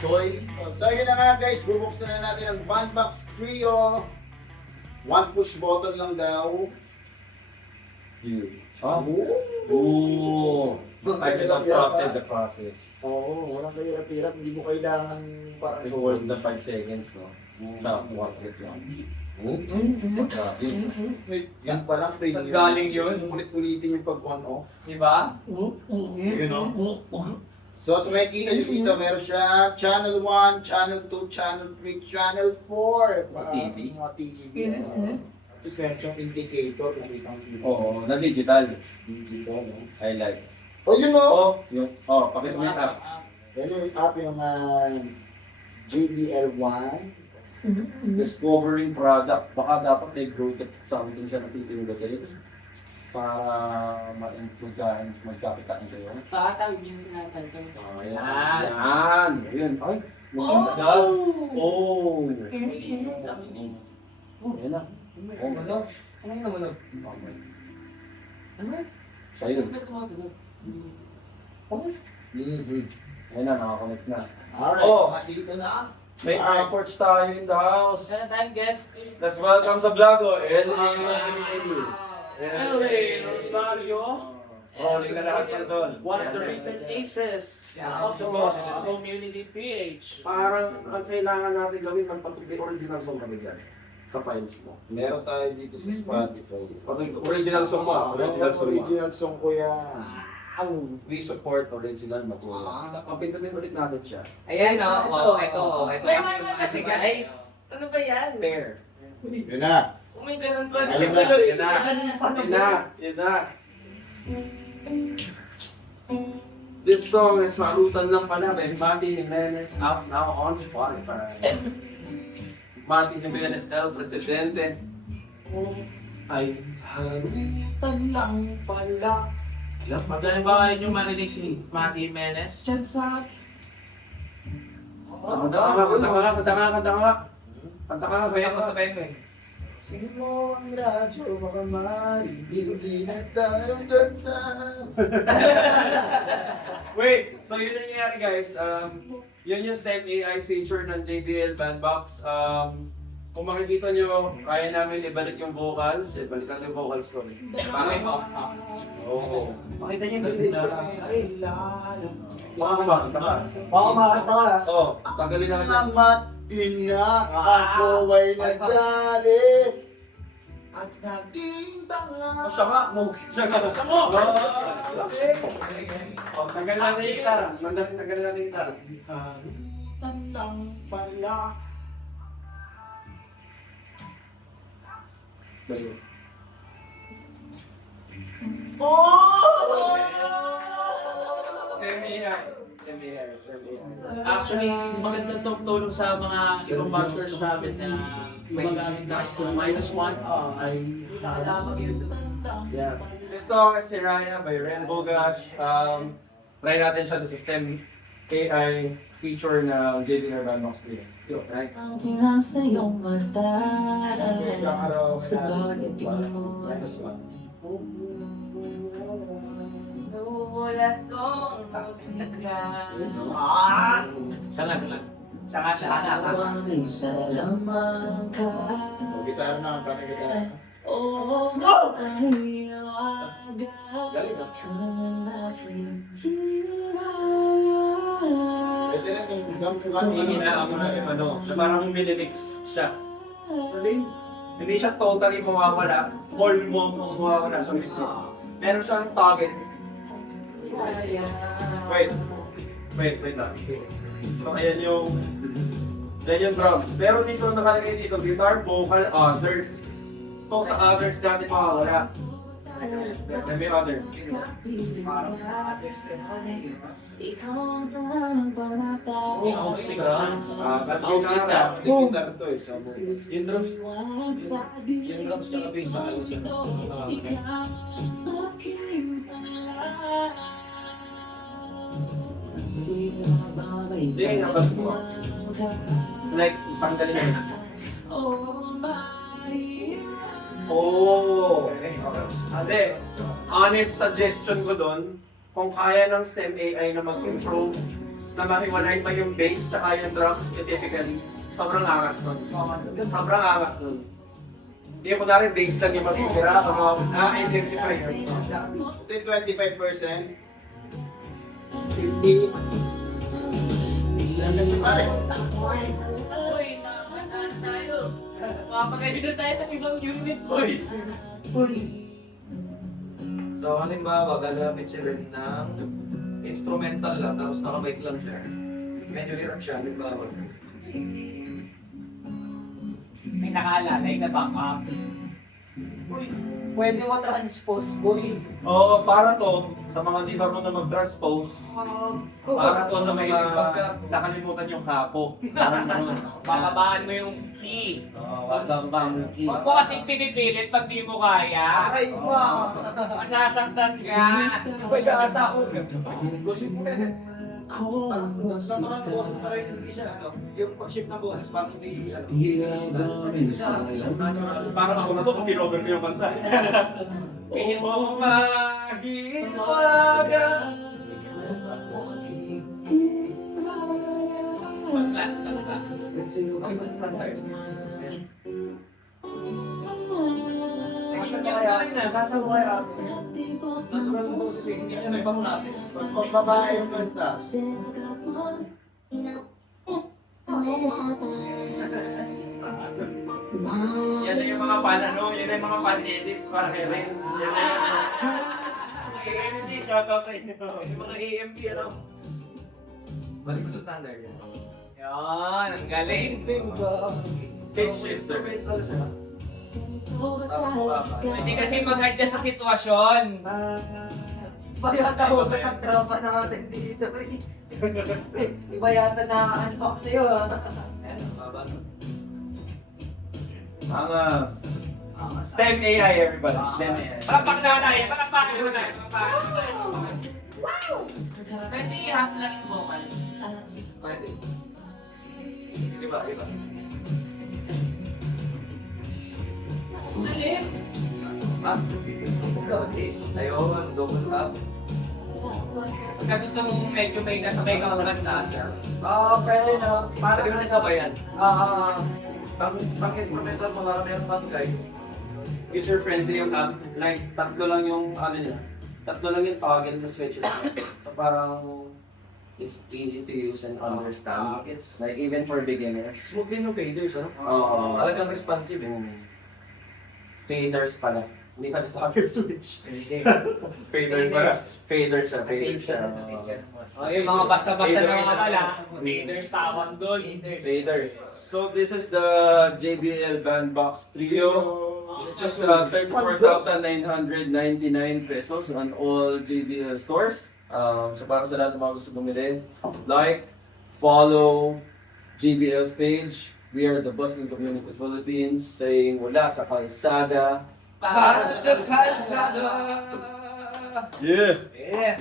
Toy. So yun na nga guys, bubuksan na natin ang Bandbox Trio. One push button lang daw. You. Oh. Oo. I should have trusted the process. Oo, walang kahirap-hirap. Hindi mo kailangan parang To hold the 5 seconds, no? Sa 1 click lang. Grabe. Yan pa lang, premium. Saan galing yun? Ulit-ulitin yung pag-on-off. Diba? Yun o. So, sa makikita nyo dito, meron siya Channel 1, Channel 2, Channel 3, Channel 4. Para TV? Mga TV. Tapos meron siyang indicator, kung kitang dito. Oo, na digital. Digital, no? Highlight. Oh, yun o! Oh, yung, pakita mo yung app. Yan yung app yung JBL 1. Discovering product. Baka dapat may Bluetooth something siya natitindot sa'yo. Para magkakitaan kayo. Tatawid yung tinatanong. Oh, yan. Yan. Ayun. Ay, magkasada. Oh. Yan na. Oh, ano? Ano yung naman? Ano? Sa'yo. Ba't tumatunog? Yan na, nakakonect na. Alright. Oh, Dito na. may airports tayo in the house. Kaya tayong guest. Let's welcome sa vlog, LA. LA, Rosario. Rolling na lahat na doon. One of the recent aces of the Boston Community PH. Parang ang kailangan natin gawin, magpatugli original song kami dyan sa files mo. Meron tayo dito sa Spotify. Original song mo. Original song mo. Original song ko yan. We support original material. Papindutin ulit natin siya. Ayan o, ito. May naman kasi guys. Ano ba yan? Pair. Yun na. Oh my ganun pa. Alam na. Yan na. Yan na. Yan na. This song is Marutan lang pala by Mati Jimenez, out now on Spotify. Mati Jimenez, El Presidente. Ay, harutan lang pala. Magaling ba kayo yung marinig si Mati Jimenez? Diyan sa... Kanta ka. Sabayan ko. Sige mo ang radyo, baka maribig na tayong ganda. Wait, so yun ang nangyayari guys. Yun yung STEM AI feature ng JBL Bandbox. Kung makikita nyo, kaya namin ibalik yung vocals. Ibalik natin yung vocals ko. Bakit? Oo. Makita niyo yung video. Makakamanta ka. Makakita ka. Oo, tanggalin natin. Salamat ina, ako ay nadali. At naging tanga. Siya nga. Siya nga. Tanggalin natin yung gitara. Tanggalin natin yung gitara. Harutan lang pala. Actually, magandang tulong sa mga ibang masters namin na gumagamit na sa -1. Ay, Yeah. This song is Hiraya by Ren Bogash. Try natin siya sa system AI feature ng JBL Bandbox 3. So, right? Ang hinang sa iyong mata sa bawat ngiti mo ay Sinulat kong musika. Siya nga. Ang isa lamang ka. gitara na, paano gitara? Oh, ay Galing, no? ka na aking hiraya. Pwede na yung Hinaan mo na yung ano, na parang minimix siya. Hindi siya totally mawawala. All mo mawawala sa music. Meron siyang target. Wait lang. So, ayan yung drum. Pero dito nakalagay dito, guitar, vocal, others. So, sa others natin mawawala. May others. Ikaw ang pangalang panata. Sa gitara. Gitara to eh, sa Yung drums. Yung drums tsaka bass sa ano siya. Ikaw ang aking pangalan. Di mo mababay sa Sige, nabalik mo. Like, tanggalin mo. Oh, my. Oh! Ate, honest suggestion ko doon, kung kaya ng STEM AI na mag-improve na mahiwalay pa yung bass tsaka yung drums specifically. Sobrang angas nun. Sobrang angas nun. Hindi ko na rin bass lang yung masitira. Na-identify yun. Ito yung 25%. 50. Ay, Uy, naman tayo. Makapag-edit na tayo ng ibang unit, boy. So, halimbawa, gagamit sila ng instrumental lang, tapos naka-mic lang siya. Medyo hirap siya, halimbawa. May nakaalalay na backup. Pwede mo transpose, boy. Oo, para to, sa mga di marunong mag-transpose, para to sa mga nakalimutan yung kapo. Parang ganun. Bababaan mo yung key. Oo, bababaan yung key. Huwag mo kasing pinipilit pag di mo kaya. Ay, wow. Masasaktan ka. Bayata ako. Parang sa mga boses na rin, hindi siya, ano, yung pag-shift ng boses, parang hindi, ano, natural. Parang ako na to, kung kinover ko yung kanta. Oo, mahiwaga. Last. Sasabay ako. Natural ng boses, hindi siya may pang-process. pag babae yung kanta. Yan na yung mga pan, ano, yan na yung mga pan edits para kay Ren. Yan na yung hindi, shoutout sa inyo. Yung mga AMP, ano, balik ko sa standard yan. Yan, ang galing. Pitch shifter. Instrumental siya. Tapos baba. Hindi kasi mag-adjust sa sitwasyon. Bayata ako sa tropa natin dito. Iba yata na-unbox sa'yo. Ayan, baba na. Angas. STEM AI, everybody. STEM AI. Palakpak naman tayo. Palakpakin naman tayo. Pwede i-half lang yung vocal. Pwede. Iba. Alin? Ah, ayun, double tap. Pagka gusto mong medyo may kasabay kang kanta. Oo, pwede no. Pwede kasi sabayan. Pang-instrumental mo para meron pang guide. User-friendly yung app. Like, tatlo lang yung, ano niya. Tatlo lang yung toggle na switches. So parang, it's easy to use and understand. Like, even for beginners. Smooth din yung faders, ano? Oo. Talagang responsive eh. Faders pala. Hindi pala toggle switch. Faders pala. Faders siya. Oh, yung mga basa-basa na mga wala. Leaders tawag doon. Faders. So this is the JBL Bandbox Trio. This is 34,999 pesos on all JBL stores. So para sa lahat ng mga gusto bumili, like, follow JBL's page. We are the Busking Community Philippines, saying wala sa kalsada. Para sa kalsada. Yeah! Yeah!